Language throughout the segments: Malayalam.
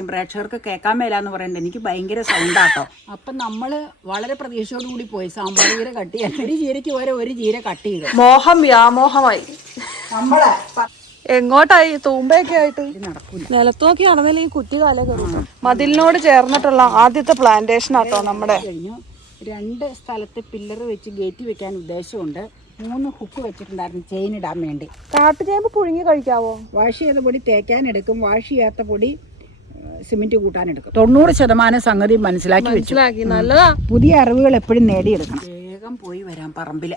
പ്രേക്ഷകർക്ക് കേൾക്കാൻ മേല എന്ന് പറയുന്നത് എനിക്ക് ഭയങ്കര സൗണ്ടാട്ടോ. അപ്പൊ നമ്മൾ വളരെ പ്രതീക്ഷയോട് കൂടി പോയി. സാമ്പാർ ചീര കട്ട് ചെയ്യാൻ. ഒരു ചീരയ്ക്ക് വരെ ഒരു ചീര കട്ട് ചെയ്തു. മോഹം വ്യാമോഹമായി. നമ്മളെ എങ്ങോട്ടായി? തൂമ്പയൊക്കെ ആയിട്ട്? നിലത്ത് നോക്കി നടന്നില്ല ഈ കുറ്റി കാല കയറും. മതിലിനോട് ചേർന്നിട്ടുള്ള ആദ്യത്തെ പ്ലാന്റേഷൻ ആട്ടോ നമ്മുടെ. കഴിഞ്ഞു. രണ്ട് സ്ഥലത്ത് പില്ലർ വെച്ച് ഗേറ്റ് വെക്കാൻ ഉദ്ദേശമുണ്ട്. മൂന്ന് ഹുക്ക് വെച്ചിട്ടുണ്ടായിരുന്നു ചെയിൻ ഇടാൻ വേണ്ടി. കാട്ടുചേമ്പ് പുഴുങ്ങി കഴിക്കാവോ? വാഷ് ചെയ്ത പൊടി തേക്കാൻ എടുക്കും. വാഷ് ചെയ്യാത്ത പൊടി സിമെന്റ് കൂട്ടാൻ എടുക്കും തൊണ്ണൂറ് ശതമാനം സംഗതി മനസ്സിലാക്കി വെച്ചു. മനസ്സിലാക്കി നല്ലതാ. പുതിയ അറിവുകൾ എപ്പോഴും നേടിയെടുക്കണം. വേഗം പോയി വരാം പറമ്പിൽ.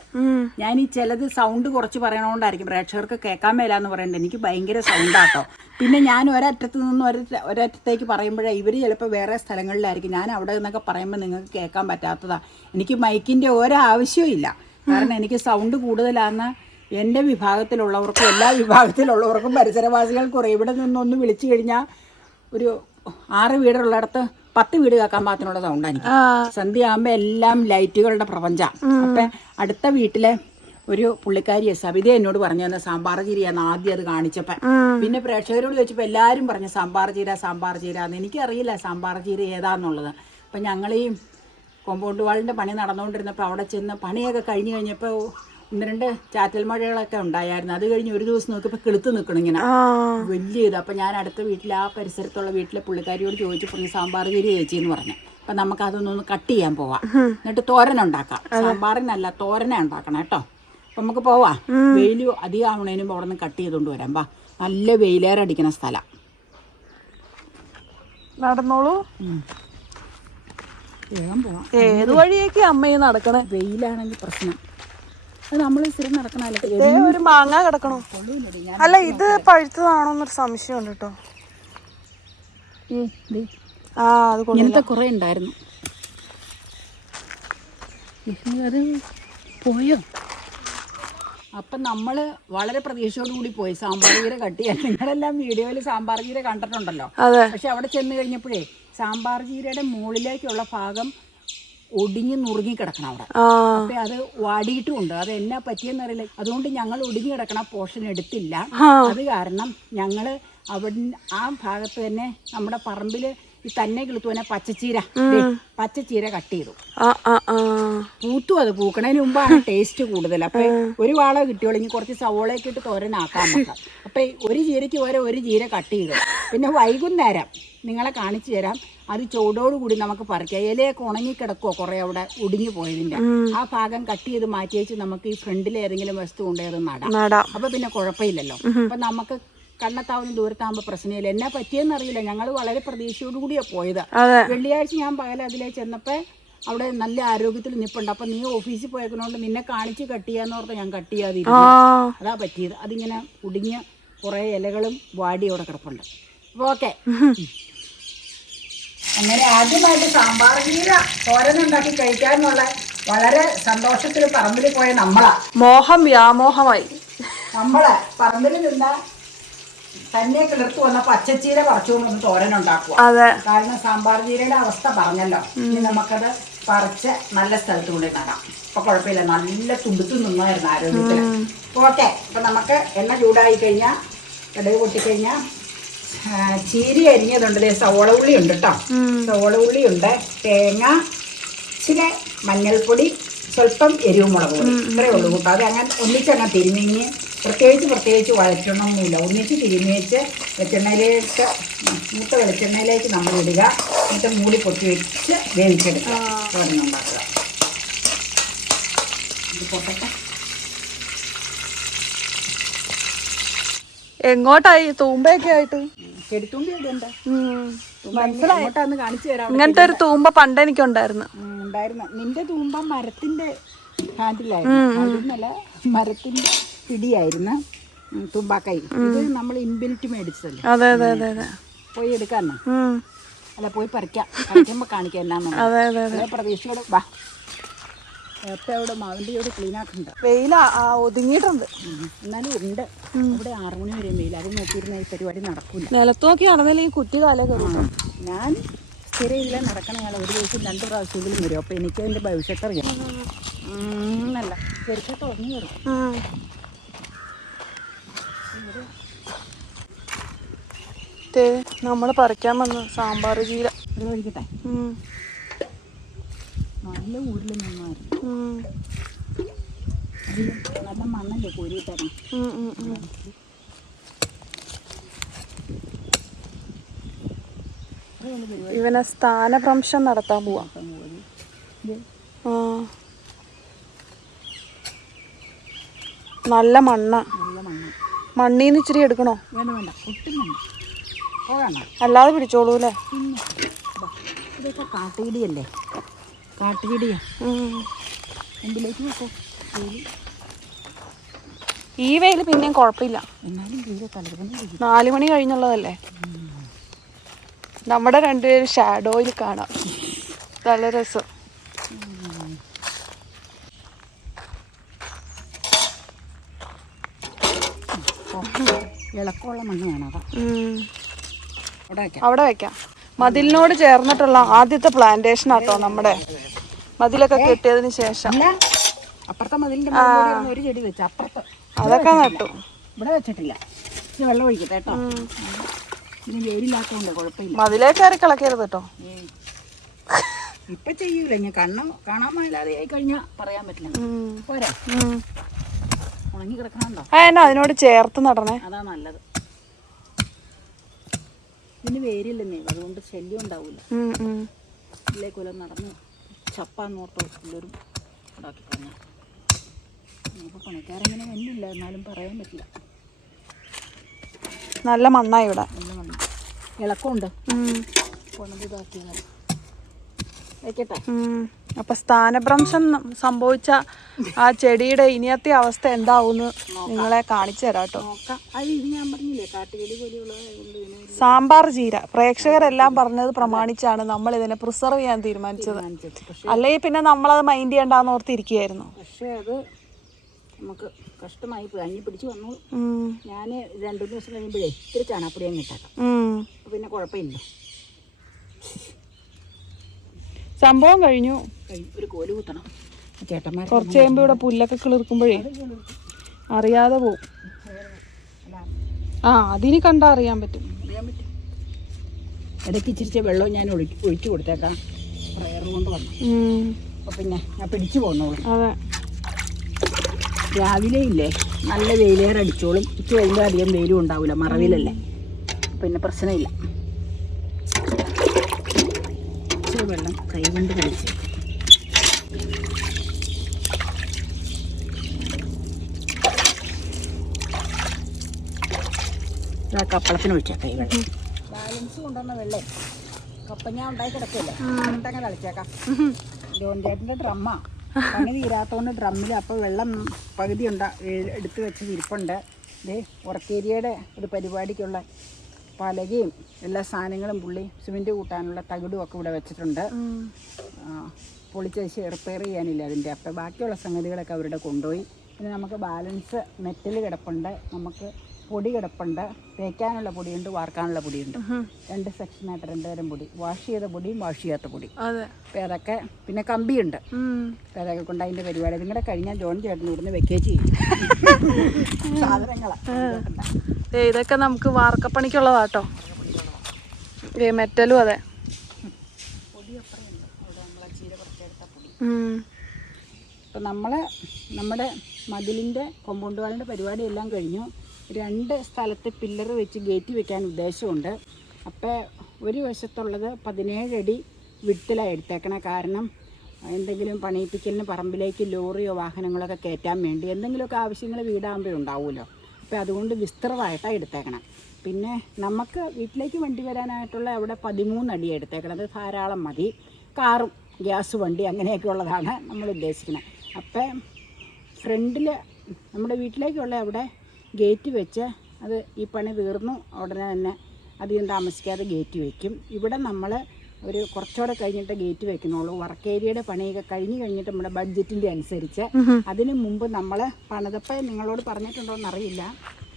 ഞാൻ ഈ ചിലത് സൗണ്ട് കുറച്ച് പറയണോണ്ടായിരിക്കും. പ്രേക്ഷകർക്ക് കേൾക്കാൻ മേലാന്ന് പറയണ്ട. എനിക്ക് ഭയങ്കര സൗണ്ടാട്ടോ പിന്നെ ഞാൻ ഒരറ്റത്ത് നിന്ന് ഒരറ്റ ഒരറ്റത്തേക്ക് പറയുമ്പോഴേ ഇവർ ചിലപ്പോൾ വേറെ സ്ഥലങ്ങളിലായിരിക്കും. ഞാൻ അവിടെ നിന്നൊക്കെ പറയുമ്പോൾ നിങ്ങൾക്ക് കേൾക്കാൻ പറ്റാത്തതാ. എനിക്ക് മൈക്കിന്റെ ഒരാവശ്യവും ഇല്ല. കാരണം എനിക്ക് സൗണ്ട് കൂടുതലാന്ന് എന്റെ വിഭാഗത്തിലുള്ളവർക്കും എല്ലാ വിഭാഗത്തിലുള്ളവർക്കും പരിസരവാസികൾക്കും ഇവിടെ നിന്നൊന്ന് വിളിച്ചു കഴിഞ്ഞാൽ ഒരു ആറ് വീടുള്ളിടത്ത് പത്ത് വീട് കേൾക്കാൻ പാകത്തിനുള്ള സൗണ്ടാണ് എനിക്ക് സന്ധ്യ ആകുമ്പോൾ എല്ലാം ലൈറ്റുകളുടെ പ്രപഞ്ചം. അപ്പം അടുത്ത വീട്ടിലെ ഒരു പുള്ളിക്കാരിയെ സവിത എന്നോട് പറഞ്ഞു തന്നെ സാമ്പാർ ചീരയാന്ന് ആദ്യം അത് കാണിച്ചപ്പോൾ പിന്നെ പ്രേക്ഷകരോട് ചോദിച്ചപ്പോൾ എല്ലാരും പറഞ്ഞു സാമ്പാർ ചീര സാമ്പാർ ചീര എന്ന് എനിക്കറിയില്ല സാമ്പാർ ചീര ഏതാന്നുള്ളത്. അപ്പം ഞങ്ങൾ ഈ കോമ്പൗണ്ട് വാളിന്റെ പണി നടന്നുകൊണ്ടിരുന്നപ്പോൾ അവിടെ ചെന്ന് പണിയൊക്കെ കഴിഞ്ഞു കഴിഞ്ഞപ്പോൾ ഒന്ന് രണ്ട് ചാറ്റൽ മഴകളൊക്കെ ഉണ്ടായിരുന്നു അത് കഴിഞ്ഞ് ഒരു ദിവസം നോക്കിയപ്പോൾ കിളുത്ത് നിൽക്കണം ഇങ്ങനെ. വലിയ ഇത്. അപ്പം ഞാൻ അടുത്ത വീട്ടിൽ ആ പരിസരത്തുള്ള വീട്ടിലെ പുള്ളിക്കാരിയോട് ചോദിച്ചു പറഞ്ഞു സാമ്പാർ കരി ചേച്ചി എന്ന് പറഞ്ഞു. അപ്പം നമുക്ക് അതൊന്നൊന്ന് കട്ട് ചെയ്യാൻ പോവാം. എന്നിട്ട് തോരൻ ഉണ്ടാക്കാം. സാമ്പാറിനല്ല തോരനെ ഉണ്ടാക്കണം കേട്ടോ. അപ്പം നമുക്ക് പോവാം. വെയിൽ അധികം ആവണേന് അവിടെ നിന്ന് കട്ട് ചെയ്തുകൊണ്ട് വരാം. വാ. നല്ല വെയിലേറടിക്കുന്ന സ്ഥലം. നടന്നോളൂ. വേഗം പോവാം. ഏത് വഴിയൊക്കെ അമ്മയെ നടക്കണേ? വെയിലാണെങ്കിൽ പ്രശ്നം. നമ്മൾ സ്ഥിരം നടക്കണല്ലേ ഒരു മാങ്ങ കിടക്കണോ. അല്ല ഇത് പഴുത്തതാണോ എന്നൊരു സംശയം ഉണ്ട് കേട്ടോ ആ അത് കൊള്ളു ഇങ്ങനത്തെ കുറേ ഉണ്ടായിരുന്നു. അത് പോയോ? അപ്പം നമ്മൾ വളരെ പ്രതീക്ഷയോടുകൂടി പോയി. സാമ്പാർ ചീര കട്ട് ചെയ്യാൻ. നിങ്ങളെല്ലാം വീഡിയോയിൽ സാമ്പാർ ചീര കണ്ടിട്ടുണ്ടല്ലോ. പക്ഷെ അവിടെ ചെന്ന് കഴിഞ്ഞപ്പോഴേ സാമ്പാർ ചീരയുടെ മുകളിലേക്കുള്ള ഭാഗം ഒടിഞ്ഞ് നുറുങ്ങി കിടക്കണം അവിടെ. അപ്പൊ അത് വാടിയിട്ടുമുണ്ട്. അത് എന്നാ പറ്റിയെന്നറിയില്ല അതുകൊണ്ട് ഞങ്ങൾ ഒടിഞ്ഞു കിടക്കണ പോർഷൻ എടുത്തില്ല. അത് കാരണം ഞങ്ങൾ അവിടെ ആ ഭാഗത്ത് തന്നെ നമ്മുടെ പറമ്പിൽ ഈ തന്നെ കിളുത്തുവനെ പച്ചച്ചീര പച്ചച്ചീര കട്ട് ചെയ്തു. പൂത്തു അത്. പൂക്കണതിന് മുമ്പാണ് ടേസ്റ്റ് കൂടുതൽ. അപ്പൊ ഒരു വാള കിട്ടിയോളൂ ഇനി കുറച്ച് സവോളയൊക്കെ ഇട്ട് തോരനാക്കാൻ നോക്കാം. അപ്പൊ ഒരു ചീരയ്ക്ക് വരെ ഒരു ചീര കട്ട് ചെയ്തു. പിന്നെ വൈകുന്നേരം നിങ്ങളെ കാണിച്ചു തരാം. അത് ചൂടോടുകൂടി നമുക്ക് പറിക്കാം. ഇലയൊക്കെ ഉണങ്ങി കുറേ കുറെ അവിടെ ഒടിഞ്ഞു പോയതിന്റെ ആ ഭാഗം കട്ട് ചെയ്ത് മാറ്റി വെച്ച് നമുക്ക് ഈ ഫ്രണ്ടിൽ ഏതെങ്കിലും വസ്തു കൊണ്ടുപോയി അത് നടാം. അപ്പോൾ അപ്പൊ പിന്നെ കുഴപ്പമില്ലല്ലോ. അപ്പൊ നമുക്ക് കണ്ണത്താവുന്ന ദൂരത്താകുമ്പോൾ പ്രശ്നമില്ല. എന്നാ പറ്റിയെന്നറിയില്ല ഞങ്ങൾ വളരെ പ്രതീക്ഷയോടു കൂടിയാണ് പോയത് വെള്ളിയാഴ്ച ഞാൻ പകൽ അതിലേ ചെന്നപ്പോൾ അവിടെ നല്ല ആരോഗ്യത്തിൽ നിപ്പുണ്ട്. അപ്പൊ നീ ഓഫീസിൽ പോയേക്കണോണ്ട് നിന്നെ കാണിച്ച് കട്ട് ചെയ്യാന്ന് പറഞ്ഞാൽ ഞാൻ കട്ട് ചെയ്യാതിരുന്നു അതാ പറ്റിയത്. അതിങ്ങനെ ഒടിഞ്ഞ് കുറെ ഇലകളും വാടി അവിടെ കിടപ്പുണ്ട്. അപ്പൊ ഓക്കെ. അങ്ങനെ ആദ്യമായിട്ട് സാമ്പാർ കീര തോരനുണ്ടാക്കി കഴിക്കാന്നുള്ള വളരെ സന്തോഷത്തിൽ പറമ്പിൽ പോയ നമ്മളാ. മോഹം വ്യാമോഹമായി. നമ്മളെ പറമ്പിൽ നിന്ന് തന്നെ കിളിർത്ത് വന്ന പച്ചച്ചീര പറിച്ചുകൊണ്ട് തോരൻ തോരനുണ്ടാക്കുക കാരണം സാമ്പാർ ജീരയുടെ അവസ്ഥ പറഞ്ഞല്ലോ. ഇനി നമുക്കത് പറിച്ച് നല്ല സ്ഥലത്ത് കൊണ്ട് നടാം. അപ്പൊ കുഴപ്പമില്ല. നല്ല തുടുത്തു നിന്നായിരുന്നു ആരോഗ്യത്തിന് ഓക്കെ. അപ്പൊ നമുക്ക് എണ്ണ ചൂടായി കഴിഞ്ഞാൽ കടുക് പൊട്ടിക്കഴിഞ്ഞാൽ ചീരി അരിഞ്ഞതുണ്ട് ദേ സവോള ഉള്ളി ഉണ്ട് കേട്ടോ സവോള ഉള്ളി ഉണ്ട്. തേങ്ങ ഇച്ചിരി മഞ്ഞൾപ്പൊടി സ്വല്പം എരിവ് മുളക് പൊടി ഇത്രയേ ഉള്ളൂ കൂട്ടോ. അത് അങ്ങനെ ഒന്നിച്ചങ്ങനെ തിരുമിങ്ങി പ്രത്യേകിച്ച് പ്രത്യേകിച്ച് വഴറ്റണമൊന്നുമില്ല ഒന്നിച്ച് തിരുമി വെച്ച് വെളിച്ചെണ്ണയിലേക്ക് മൂത്ത വെളിച്ചെണ്ണയിലേക്ക് നമ്മൾ ഇടുക. എന്നിട്ട് മൂടി പൊട്ടി വെച്ച് വേവിച്ചെടുക്കുക. തോരനുണ്ടാക്കുക ഇത് പൊട്ടട്ടെ. എങ്ങോട്ടായി? തൂമ്പയൊക്കെ ആയിട്ട്? ചെടിത്തുമ്പി കാണിച്ചു തരാം. ഇങ്ങനത്തെ ഒരു തൂമ്പ പണ്ട് എനിക്കുണ്ടായിരുന്നു. ഉണ്ടായിരുന്നു. നിന്റെ തൂമ്പ മരത്തിന്റെ ഹാൻഡിലായിരുന്നു. മരത്തിന്റെ പിടിയായിരുന്നു. തുമ്പാക്കൈ. ഇത് നമ്മൾ ഇൻബിൽറ്റ് മേടിച്ചതല്ലേ? അതെ അതെ അതെ അതെ. പോയി എടുക്കാന്നോ. അല്ല പോയി പറിക്കാം. പറിക്കുമ്പോ കാണിക്കാം എന്നാ പ്രതീക്ഷയോട് വാ. ഏത്തയോട് മാവിന്റെ ഇവിടെ ക്ലീൻ ആക്കുന്നുണ്ട് വെയില ഒതുങ്ങിയിട്ടുണ്ട്. എന്നാലും ഉണ്ട്. ഇവിടെ ആറു മണി വരെ വെയിൽ. അത് നോക്കിയിരുന്ന ഈ പരിപാടി നടക്കൂല. നിലത്ത് നോക്കി നടന്നില്ല ഈ കുട്ടി കാലം കയറും? ഞാൻ സ്ഥിരം ഇതിലെ നടക്കണ ഞാൻ ഒരു ദിവസം രണ്ട് പ്രാവശ്യമെങ്കിലും വരും. അപ്പം എനിക്ക് അതിന്റെ ഭവിഷ്യത്ത് അറിയാം. എന്നല്ല ചെറുക്കട്ട് ഉറങ്ങി വരും. നമ്മൾ പറിക്കാൻ വന്ന സാമ്പാർ ചീര. ഒഴിക്കട്ടെ നല്ല ഊരിൽ നിന്നായിരുന്നു നല്ല മണ്ണല്ലേ കോരി തരാം. ഇവനെ സ്ഥാനഭ്രംശം നടത്താൻ പോവാ. നല്ല മണ്ണ. മണ്ണീന്ന് ഇച്ചിരി എടുക്കണോ? വേണ്ട വേണ്ട. ഒട്ടും വേണ്ട. പോകണ്ട അല്ലാതെ പിടിച്ചോളൂല്ലേ? പിന്നെ മുമ്പിലേക്ക് ഈ വെയിൽ പിന്നെയും കുഴപ്പമില്ല. എന്നാലും തീരെ തലവേദന നാല് മണി കഴിഞ്ഞുള്ളതല്ലേ? നമ്മുടെ രണ്ടുപേരും ഷാഡോയിൽ കാണാം. നല്ല രസം. ഇളക്കമുള്ള മണ്ണ് വയ്ക്കാം അവിടെ വെക്കാം. മതിലിനോട് ചേർന്നിട്ടുള്ള ആദ്യത്തെ പ്ലാന്റേഷൻ ആട്ടോ നമ്മുടെ. മതിലൊക്കെ കെട്ടിയതിന് ശേഷം. അപ്പുറത്തെ മതിലിന്റെ ഒരു ചെടി വെച്ച അപ്പുറത്ത്. അതൊക്കെ നട്ടു. ഇവിടെ വെച്ചിട്ടില്ല. വെള്ളം ഒഴിക്കട്ടെ കേട്ടോ. ഇനി വെയിലില്ലാത്തതുകൊണ്ട് കുഴപ്പമില്ല. മതിലേ കയറി കളക്കരുത് കേട്ടോ. ഇപ്പൊ ചെയ്യൂല. ഞാൻ കണ്ണ് കാണാൻ മേലാതെ ആയി കഴിഞ്ഞാൽ പറയാൻ പറ്റില്ല. പോരാ. ഉണങ്ങി കിടക്കണോ ആ എന്നാ അതിനോട് ചേർത്ത് നടണേ. അതാ നല്ലത്. ഇനി വേരില്ലെന്നേ. അതുകൊണ്ട് ശല്യം ഉണ്ടാവില്ല കൊല്ലം നടന്ന് ചപ്പാന്നോർത്ത് എല്ലാവരും ഉണ്ടാക്കി തന്നെ ഇപ്പോൾ പണിക്കാരങ്ങനെ വന്നില്ല എന്നാലും പറയാൻ പറ്റില്ല. നല്ല മണ്ണായി ഇവിടെ. നല്ല മണ്ണ്. ഇളക്കമുണ്ട്. കൊണ്ടത് ഇതാക്കിയതാണ്. അപ്പൊ സ്ഥാനഭ്രംശം സംഭവിച്ച ആ ചെടിയുടെ ഇനിയത്തെ അവസ്ഥ എന്താവും നിങ്ങളെ കാണിച്ചു തരാം കേട്ടോ. സാമ്പാർ ചീര. പ്രേക്ഷകരെല്ലാം പറഞ്ഞത് പ്രമാണിച്ചാണ് നമ്മൾ ഇതിനെ പ്രിസർവ് ചെയ്യാൻ തീരുമാനിച്ചത്. അല്ലെങ്കിൽ പിന്നെ നമ്മളത് മൈൻഡ് ചെയ്യണ്ടെന്ന് ഓർത്തിരിക്കുകയായിരുന്നു പക്ഷേ അത് നമുക്ക് കഷ്ടമായി പോയി. അഞ്ഞി പിടിച്ചു വന്നു. ഞാൻ രണ്ടു ദിവസം കഴിയുമ്പോഴേ ഇത്തിരി ചാണാപ്പൊടി അങ്ങ് ഇട്ടേക്കാം. പിന്നെ കുഴപ്പമില്ല. സംഭവം കഴിഞ്ഞു. ഒരു കോൽ കുത്തണം. ചേട്ടന്മാർ കുറച്ച് കഴിയുമ്പോൾ ഇവിടെ പുല്ലൊക്കെ കിളിർക്കുമ്പോഴേ അറിയാതെ പോവും. ആ അതിന് കണ്ടാ അറിയാൻ പറ്റും. അറിയാൻ പറ്റും. ഇടയ്ക്ക് ഇച്ചിരിച്ച വെള്ളം ഞാൻ ഒഴിച്ചു കൊടുത്തേക്കാം. പ്രയർ കൊണ്ട് വന്നു. അപ്പോൾ പിന്നെ ഞാൻ പിടിച്ചു പോന്നോളും അതെ. രാവിലെ ഇല്ലേ? നല്ല വെയിലേറെ അടിച്ചോളും. ഉച്ച കഴിയുമ്പോൾ അധികം വെയിലും ഉണ്ടാവില്ല മറവിലല്ലേ? പിന്നെ പ്രശ്നമില്ല ഇച്ചിരി വെള്ളം. കൈ കൊണ്ട് കളിച്ച് കപ്പളത്തിന് ഒഴിച്ചാൽ കൈ വെള്ളം. ബാലൻസ് കൊണ്ടുവന്ന വെള്ളം. കപ്പഞ്ഞ ഉണ്ടായി കിടക്കില്ല. എന്നിട്ടങ്ങനെ കളിച്ചേക്കാം. ജോൺ ചേട്ടന്റെ ഡ്രമ്മാ. പണി തീരാത്തോണ്ട് ഡ്രമ്മിൽ അപ്പോൾ വെള്ളം പകുതി ഉണ്ടാ എടുത്തു എടുത്ത് വെച്ച് ഇരിപ്പുണ്ട്. ഇത് ഉറക്കേരിയയുടെ ഒരു പരിപാടിക്കുള്ള പലകയും എല്ലാ സാധനങ്ങളും പുള്ളി സിമെന്റ് കൂട്ടാനുള്ള തകിടും ഒക്കെ ഇവിടെ വെച്ചിട്ടുണ്ട്. പൊളിച്ചേച്ച് റിപ്പയർ ചെയ്യാനില്ല അതിന്റെ അപ്പം ബാക്കിയുള്ള സംഗതികളൊക്കെ അവരുടെ കൊണ്ടുപോയി. പിന്നെ നമുക്ക് ബാലൻസ് മെറ്റൽ കിടപ്പുണ്ട്. നമുക്ക് പൊടി കിടപ്പുണ്ട്. തേക്കാനുള്ള പൊടിയുണ്ട് വാർക്കാനുള്ള പൊടിയുണ്ട്. രണ്ട് സെക്ഷനായിട്ട് രണ്ട് തരം പൊടി. വാഷ് ചെയ്ത പൊടിയും വാഷ് ചെയ്യാത്ത പൊടി. അതെ. അപ്പോൾ അതൊക്കെ പിന്നെ കമ്പിയുണ്ട്. ഉം. അപ്പോൾ അതൊക്കെ കൊണ്ട് അതിന്റെ പരിപാടി. നിങ്ങളുടെ കഴിഞ്ഞാൽ ജോൺ ചേട്ടൻ ഇവിടുന്ന് വെക്കേ ചെയ്യും. സാധനങ്ങളാണ് ഇതൊക്കെ നമുക്ക് വാർക്കപ്പണിക്കുള്ളതാട്ടോ. മെറ്റലും അതെ. അപ്പം നമ്മളെ നമ്മുടെ മതിലിന്റെ കോമ്പൗണ്ട് വാളിന്റെ പരിപാടി എല്ലാം കഴിഞ്ഞു. രണ്ട് സ്ഥലത്ത് പില്ലർ വെച്ച് ഗേറ്റ് വെക്കാൻ ഉദ്ദേശമുണ്ട്. അപ്പോൾ ഒരു വശത്തുള്ളത് പതിനേഴടി വിട്ടിലാണ് എടുത്തേക്കണേ. കാരണം എന്തെങ്കിലും പണിയിപ്പിക്കലിന് പറമ്പിലേക്ക് ലോറിയോ വാഹനങ്ങളൊക്കെ കയറ്റാൻ വേണ്ടി എന്തെങ്കിലുമൊക്കെ ആവശ്യങ്ങൾ വീടാകുമ്പോഴും ഉണ്ടാവുമല്ലോ. അപ്പോൾ അതുകൊണ്ട് വിസ്തൃതമായിട്ടാണ് എടുത്തേക്കണം. പിന്നെ നമുക്ക് വീട്ടിലേക്ക് വണ്ടി വരാനായിട്ടുള്ള അവിടെ പതിമൂന്നടി എടുത്തേക്കണത്. ധാരാളം മതി. കാറും ഗ്യാസ് വണ്ടി അങ്ങനെയൊക്കെ ഉള്ളതാണ് നമ്മൾ ഉദ്ദേശിക്കുന്നത് അപ്പം ഫ്രണ്ടിൽ നമ്മുടെ വീട്ടിലേക്കുള്ള അവിടെ ഗേറ്റ് വെച്ച് അത് ഈ പണി തീർന്നു. ഉടനെ തന്നെ അധികം താമസിക്കാതെ ഗേറ്റ് വയ്ക്കും ഇവിടെ നമ്മൾ ഒരു കുറച്ചുകൂടെ കഴിഞ്ഞിട്ട് ഗേറ്റ് വെക്കുന്നുള്ളൂ. വർക്ക് ഏരിയയുടെ പണിയൊക്കെ കഴിഞ്ഞ് കഴിഞ്ഞിട്ട് നമ്മുടെ ബഡ്ജറ്റിന്റെ അനുസരിച്ച്. അതിനു മുമ്പ് നമ്മൾ പണിതപ്പോൾ നിങ്ങളോട് പറഞ്ഞിട്ടുണ്ടോ എന്നറിയില്ല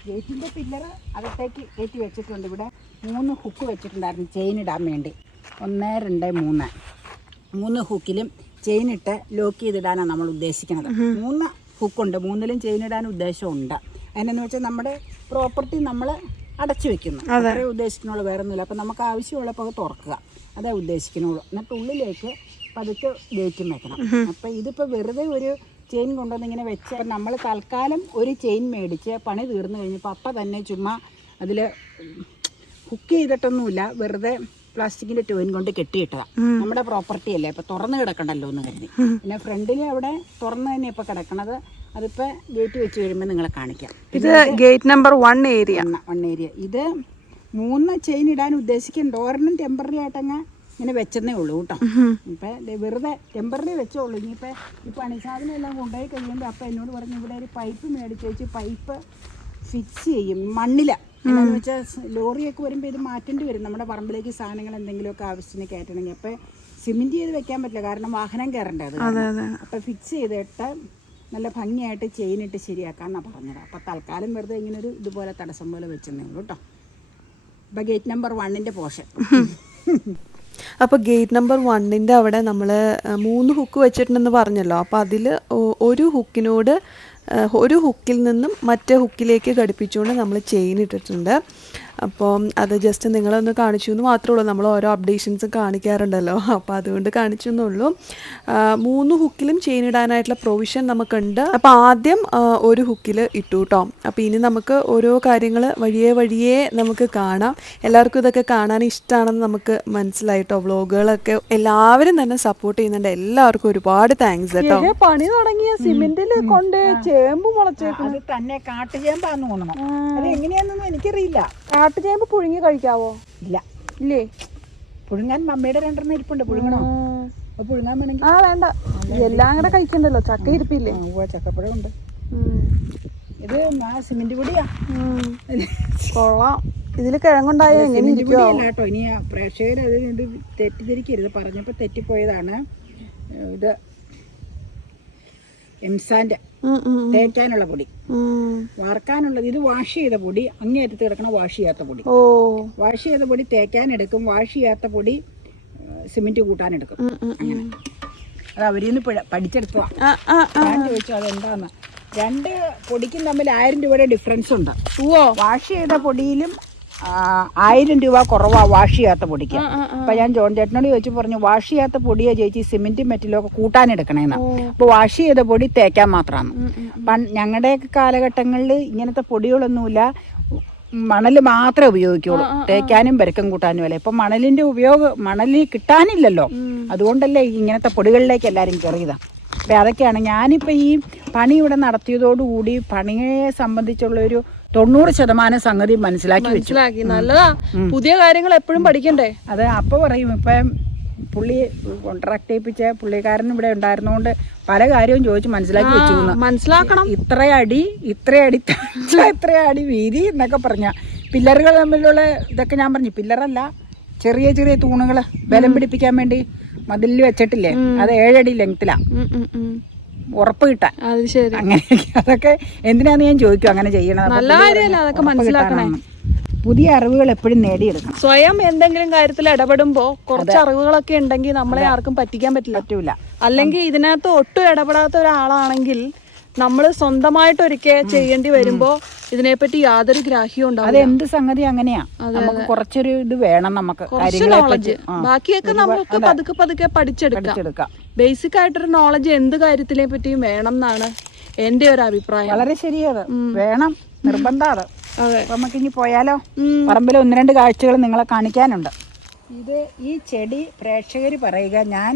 ഗേറ്റിന്റെ പില്ലർ അകത്തേക്ക് കയറ്റി വെച്ചിട്ടുണ്ട് ഇവിടെ. മൂന്ന് ഹുക്ക് വെച്ചിട്ടുണ്ടായിരുന്നു ചെയിൻ ഇടാൻ വേണ്ടി. ഒന്ന് രണ്ട് മൂന്ന്. മൂന്ന് ഹുക്കിലും ചെയിൻ ഇട്ട് ലോക്ക് ചെയ്തിടാനാണ് നമ്മൾ ഉദ്ദേശിക്കുന്നത്. മൂന്ന് ഹുക്കുണ്ട് മൂന്നിലും ചെയിൻ ഇടാൻ ഉദ്ദേശമുണ്ട്. അതിനെന്ന് വെച്ചാൽ നമ്മുടെ പ്രോപ്പർട്ടി നമ്മൾ അടച്ചു വെക്കുന്നു. അത്രേ ഉദ്ദേശിക്കുന്നുള്ളൂ. വേറെ ഒന്നുമില്ല അപ്പം നമുക്ക് ആവശ്യമുള്ളപ്പോൾ തുറക്കുക. അതേ ഉദ്ദേശിക്കുന്നുള്ളൂ എന്നിട്ട് ഉള്ളിലേക്ക് പതുക്കെ ഗേറ്റും വെക്കണം. അപ്പം ഇതിപ്പോൾ വെറുതെ ഒരു ചെയിൻ കൊണ്ടുവന്ന് ഇങ്ങനെ വെച്ച് നമ്മൾ തൽക്കാലം ഒരു ചെയിൻ മേടിച്ച് പണി തീർന്നു കഴിഞ്ഞപ്പോൾ അപ്പം തന്നെ ചുമ്മാ അതിൽ ഹുക്ക് ചെയ്തിട്ടൊന്നുമില്ല. വെറുതെ പ്ലാസ്റ്റിക്കിന്റെ ട്യൂൻ കൊണ്ട് കെട്ടിയിട്ടതാണ് നമ്മുടെ പ്രോപ്പർട്ടി അല്ലേ? ഇപ്പൊ തുറന്ന് കിടക്കണ്ടല്ലോ എന്ന് കരുതി പിന്നെ ഫ്രണ്ടിൽ അവിടെ തുറന്ന് തന്നെ ഇപ്പോൾ കിടക്കണത്. അതിപ്പോൾ ഗേറ്റ് വെച്ച് കഴിയുമ്പോൾ നിങ്ങളെ കാണിക്കാം. ഇത് gate number one area one area ഇത് മൂന്ന് ചെയിൻ ഇടാൻ ഉദ്ദേശിക്കുന്നുണ്ട്. ഒരെണ്ണം ടെമ്പററി ആയിട്ടങ്ങ് ഇങ്ങനെ വെച്ചെന്നേ ഉള്ളൂ കേട്ടോ. ഇപ്പൊ വെറുതെ ടെമ്പററി വെച്ചോളൂ ഇനിയിപ്പോ ഈ പണിസാധനം എല്ലാം കൊണ്ടുപോയി കഴിയുമ്പോൾ അപ്പൊ എന്നോട് പറഞ്ഞു ഇവിടെ ഒരു പൈപ്പ് മേടിച്ച് വെച്ച് പൈപ്പ് ഫിക്സ് ചെയ്യും. മണ്ണില. എന്താണെന്ന് വെച്ചാൽ ലോറിയൊക്കെ വരുമ്പോൾ ഇത് മാറ്റേണ്ടി വരും. നമ്മുടെ പറമ്പിലേക്ക് സാധനങ്ങൾ എന്തെങ്കിലുമൊക്കെ ആവശ്യത്തിന് കയറ്റണമെങ്കിൽ. അപ്പൊ സിമെന്റ് ചെയ്ത് വെക്കാൻ പറ്റില്ല. കാരണം വാഹനം കയറണ്ടേ അത് കാരണം. ഫിക്സ് ചെയ്തിട്ട് നല്ല ഭംഗിയായിട്ട് ചെയിൻ ഇട്ട് ശരിയാക്കാന്നാണ് പറഞ്ഞത്. അപ്പൊ തൽക്കാലം വെറുതെ ഇങ്ങനെ ഒരു ഇതുപോലെ തടസ്സം പോലെ വെച്ചെന്നേ ഉള്ളൂ കേട്ടോ. ഗേറ്റ് നമ്പർ വണ്ണിന്റെ പോഷൻ അപ്പോൾ ഗേറ്റ് നമ്പർ വണ്ണിന്റെ അവിടെ നമ്മൾ മൂന്ന് ഹുക്ക് വെച്ചിട്ടുണ്ടെന്ന് പറഞ്ഞല്ലോ. അപ്പോൾ അതിൽ ഒരു ഹുക്കിനോട് ഒരു ഹുക്കിൽ നിന്നും മറ്റേ ഹുക്കിലേക്ക് ഘടിപ്പിച്ചുകൊണ്ട് നമ്മൾ ചെയിൻ ഇട്ടിട്ടുണ്ട്. അപ്പം അത് ജസ്റ്റ് നിങ്ങളൊന്ന് കാണിച്ചു എന്ന് മാത്രമേ ഉള്ളൂ നമ്മൾ ഓരോ അപ്ഡേഷൻസ് കാണിക്കാറുണ്ടല്ലോ. അപ്പോൾ അതുകൊണ്ട് കാണിച്ചു എന്നുള്ളൂ മൂന്ന് ഹുക്കിലും ചെയിൻ ഇടാനായിട്ടുള്ള പ്രൊവിഷൻ നമുക്കുണ്ട്. അപ്പോൾ ആദ്യം ഒരു ഹുക്കിൽ ഇട്ടു കേട്ടോ അപ്പോൾ ഇനി നമുക്ക് ഓരോ കാര്യങ്ങൾ വഴിയേ വഴിയേ നമുക്ക് കാണാം. എല്ലാവർക്കും ഇതൊക്കെ കാണാൻ ഇഷ്ടമാണെന്ന് നമുക്ക് മനസ്സിലായിട്ടോ വ്ളോഗുകളൊക്കെ എല്ലാവരും തന്നെ സപ്പോർട്ട് ചെയ്യുന്നുണ്ട്. എല്ലാവർക്കും ഒരുപാട് താങ്ക്സ് കേട്ടോ പണി തുടങ്ങിയ സിമെന്റിൽ കൊണ്ട് ചേമ്പ് മുളച്ചേക്കുന്നത് തന്നെ കാട്ടുചേമ്പാന്ന് തോന്നണം. അത് എങ്ങനെയാണെന്നൊന്നും എനിക്കറിയില്ല. കാട്ടുചേമ്പ് പുഴുങ്ങി കഴിക്കാവോ? ഇല്ല. ഇല്ലേ? പുഴുങ്ങാൻ മമ്മിയുടെ രണ്ടെണ്ണം ഇരിപ്പുണ്ട്. പുഴുങ്ങണോ? പുഴുങ്ങാൻ വേണമെങ്കിൽ ആ വേണ്ട. എല്ലാം കൂടെ കഴിക്കണ്ടല്ലോ ചക്ക ഇരിപ്പില്ലേ? ചക്കപ്പഴം ഉണ്ട്. ഇത് ആ സിമെന്റ് പൊടിയാ. കൊള്ളാം. ഇതിൽ കിഴങ്ങുണ്ടായ? എങ്ങനെ കേട്ടോ. ഇനി പ്രേക്ഷകർ അത് ഇത് തെറ്റിദ്ധരിക്കരുത്. പറഞ്ഞപ്പോൾ തെറ്റിപ്പോയതാണ്. ഇത് എംസാന്റെ തേക്കാനുള്ള പൊടി. വാർക്കാനുള്ളത് വറക്കാനുള്ളത് ഇത് വാഷ് ചെയ്ത പൊടി അങ്ങേയറ്റത്ത് കിടക്കണ വാഷ് ചെയ്യാത്ത പൊടി. ഓ. വാഷ് ചെയ്ത പൊടി തേക്കാൻ എടുക്കും വാഷ് ചെയ്യാത്ത പൊടി സിമെന്റ് കൂട്ടാൻ എടുക്കും ഉം. അത് അവരിൽ നിന്ന് പഠിച്ചെടുത്തതാണ് ആ. ഞാൻ ചോദിച്ചു അതെന്താന്ന്. രണ്ട് പൊടിക്കും തമ്മിൽ ആയിരം രൂപയുടെ ഡിഫറൻസ് ഉണ്ട്. വാഷ് ചെയ്ത പൊടിയിലും ആയിരം രൂപ കുറവാ വാഷ് ചെയ്യാത്ത പൊടിക്ക്. അപ്പൊ ഞാൻ ജോൺ ചേട്ടനോട് ചോദിച്ചു പറഞ്ഞു വാഷ് ചെയ്യാത്ത പൊടിയെ ചേച്ചി സിമെന്റും മെറ്റലും ഒക്കെ കൂട്ടാനെടുക്കണേന്ന് അപ്പൊ വാഷ് ചെയ്ത പൊടി തേക്കാൻ മാത്രമാണ് ഞങ്ങളുടെയൊക്കെ കാലഘട്ടങ്ങളിൽ ഇങ്ങനത്തെ പൊടികളൊന്നുമില്ല. മണൽ മാത്രമേ ഉപയോഗിക്കുള്ളൂ. തേക്കാനും പെരക്കം കൂട്ടാനും അല്ലേ? ഇപ്പൊ മണലിന്റെ ഉപയോഗം മണലിൽ കിട്ടാനില്ലല്ലോ. അതുകൊണ്ടല്ലേ ഇങ്ങനത്തെ പൊടികളിലേക്ക് എല്ലാവരും കയറിയത് അപ്പൊ അതൊക്കെയാണ്. ഞാനിപ്പോ ഈ പണി ഇവിടെ നടത്തിയതോടുകൂടി പണിയെ സംബന്ധിച്ചുള്ള ഒരു തൊണ്ണൂറ് ശതമാനം സംഗതി മനസ്സിലാക്കി വെച്ചു. മനസ്സിലാക്കി. നല്ലതാ. പുതിയ കാര്യങ്ങൾ എപ്പോഴും പഠിക്കണ്ടേ? അതെ അപ്പൊ പറയും ഇപ്പം പുള്ളി കോൺട്രാക്ട് ചെയ്യിപ്പിച്ച പുള്ളിക്കാരൻ ഇവിടെ ഉണ്ടായിരുന്നോണ്ട് പല കാര്യവും ചോദിച്ചു മനസ്സിലാക്കി വെച്ചു മനസ്സിലാക്കണം. ഇത്ര അടി ഇത്ര അടി ഇത്ര അടി വീതി എന്നൊക്കെ പറഞ്ഞ പില്ലറുകൾ തമ്മിലുള്ള ഇതൊക്കെ ഞാൻ പറഞ്ഞു. പില്ലറല്ല ചെറിയ ചെറിയ തൂണുകൾ ബലം പിടിപ്പിക്കാൻ വേണ്ടി മതിലിൽ വെച്ചിട്ടില്ലേ? അത് ഏഴടി ലെങ്ത്തിലാ ഉം, ഉം, ഉം. ഉറപ്പ് കിട്ടാൻ അങ്ങനെ അതൊക്കെ എന്തിനാന്ന് ഞാൻ ചോദിക്കും? അങ്ങനെ ചെയ്യണം. നല്ല കാര്യമല്ല അതൊക്കെ മനസ്സിലാക്കണേ. പുതിയ അറിവുകൾ എപ്പോഴും നേടിയെടുക്കണം. സ്വയം എന്തെങ്കിലും കാര്യത്തിൽ ഇടപെടുമ്പോ കുറച്ച് അറിവുകളൊക്കെ ഉണ്ടെങ്കിൽ നമ്മളെ ആർക്കും പറ്റിക്കാൻ പറ്റില്ല. പറ്റൂല. അല്ലെങ്കിൽ ഇതിനകത്ത് ഒട്ടും ഇടപെടാത്ത ഒരാളാണെങ്കിൽ നമ്മൾ സ്വന്തമായിട്ട് ഒരിക്കൽ ചെയ്യേണ്ടി വരുമ്പോ ഇതിനെപ്പറ്റി യാതൊരു ഗ്രാഹ്യവും അത് ഉണ്ടാവില്ല. എന്ത് സംഗതി അങ്ങനെയാ? നമുക്ക് കുറച്ചൊരു ഇത് വേണം നമുക്ക് ബാക്കിയൊക്കെ നമുക്ക് പതുക്കെ പതുക്കെ പഠിച്ചെടുക്കാം. ബേസിക് ആയിട്ടൊരു നോളജ് എന്ത് കാര്യത്തിനെ പറ്റിയും വേണം എന്നാണ് എന്റെ ഒരു അഭിപ്രായം. വളരെ ശരിയത് വേണം നിർബന്ധമാണ് അതെ. നമുക്ക് ഇനി പോയാലോ. പറമ്പിൽ ഒന്ന് രണ്ട് കാഴ്ചകൾ നിങ്ങളെ കാണിക്കാനുണ്ട്. ഇത് ഈ ചെടി പ്രേക്ഷകർ പറയുക ഞാൻ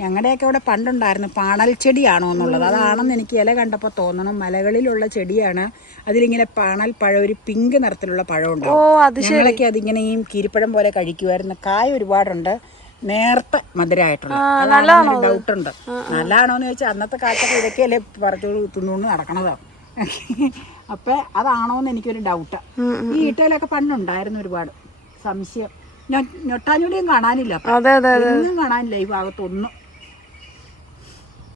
ഞങ്ങളുടെയൊക്കെ ഇവിടെ പണ്ടുണ്ടായിരുന്നു പാണൽ ചെടിയാണോ എന്നുള്ളത്. അതാണെന്ന് എനിക്ക് ഇല കണ്ടപ്പോൾ തോന്നണം. മലകളിലുള്ള ചെടിയാണ്. അതിലിങ്ങനെ പാണൽ പഴം ഒരു പിങ്ക് നിറത്തിലുള്ള പഴം ഓ ഉണ്ടാവും അത് ഞങ്ങളൊക്കെ അതിങ്ങനെ ഈ കീരിപ്പഴം പോലെ കഴിക്കുമായിരുന്നു. കായ ഒരുപാടുണ്ട്. നേർത്ത മധുരമായിട്ടുള്ള അതാണോ ഡൗട്ട് ഉണ്ട് നല്ലതാണോ എന്ന് ചോദിച്ചാൽ അന്നത്തെ കാലത്തൊക്കെ ഇതൊക്കെയല്ലേ പറിച്ചു തിന്നുകൊണ്ട് നടക്കണത്. അപ്പൊ അതാണോ എന്ന് എനിക്കൊരു ഡൗട്ട്. ഈ ഈട്ടയിലൊക്കെ പണ്ടുണ്ടായിരുന്നു ഒരുപാട്. സംശയം. ഞൊട്ടാഞ്ഞൂടിയും കാണാനില്ല. ഒന്നും കാണാനില്ല ഈ ഭാഗത്തൊന്നും.